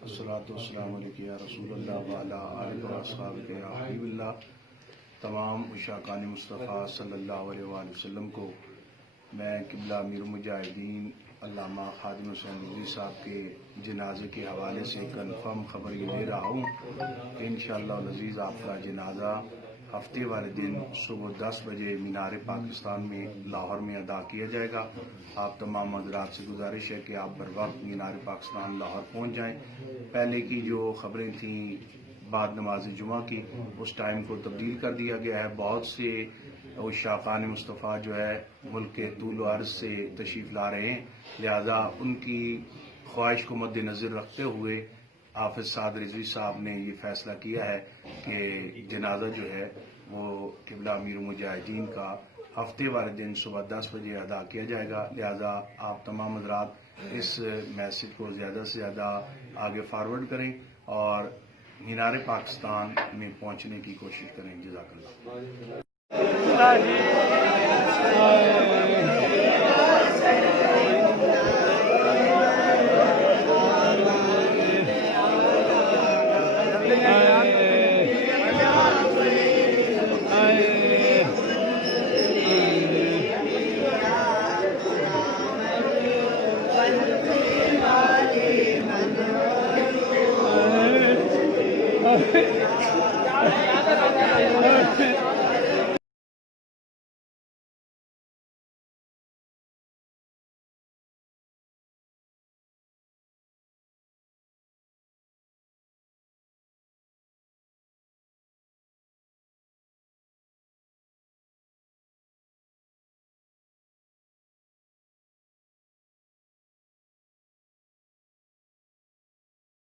अस्सलातु वस्सलामु अलैका या रसूलल्लाह व अला आलिहि व अस्हाबिहि या हबीबल्लाह। तमाम उशाकान मुस्तफ़ा सल्लल्लाहु अलैहि वसल्लम को मैं क़िबला अमीर मुजाहिदीन अल्लामा खादिम हुसैन रिज़वी साहब के जनाजे के हवाले से कन्फर्म खबर ये दे रहा हूँ कि इंशाअल्लाह अज़ीज़ आपका जनाजा हफ्ते वाले दिन सुबह 10 बजे मीनार पाकिस्तान में लाहौर में अदा किया जाएगा। आप तमाम हज़रात से गुजारिश है कि आप बर वक्त मीनार पाकिस्तान लाहौर पहुँच जाएँ। पहले की जो खबरें थीं बाद नमाज जुमा की, उस टाइम को तब्दील कर दिया गया है। बहुत से उशाकान मुस्तफ़ा जो है मुल्क के तूल अर्ज़ से तशरीफ़ ला रहे हैं, लिहाजा उनकी ख्वाहिश को मद्देनज़र रखते हुए हाफ़िज़ साद रिज़वी साहब ने ये फ़ैसला किया है कि जनाजा जो है वो क़िबला अमीर मुजाहिदीन का हफ्ते वाले दिन सुबह 10 बजे अदा किया जाएगा। लिहाजा आप तमाम हज़रात इस मैसेज को ज़्यादा से ज़्यादा आगे फारवर्ड करें और मीनार पाकिस्तान में पहुंचने की कोशिश करें। जज़ाकल्लाह।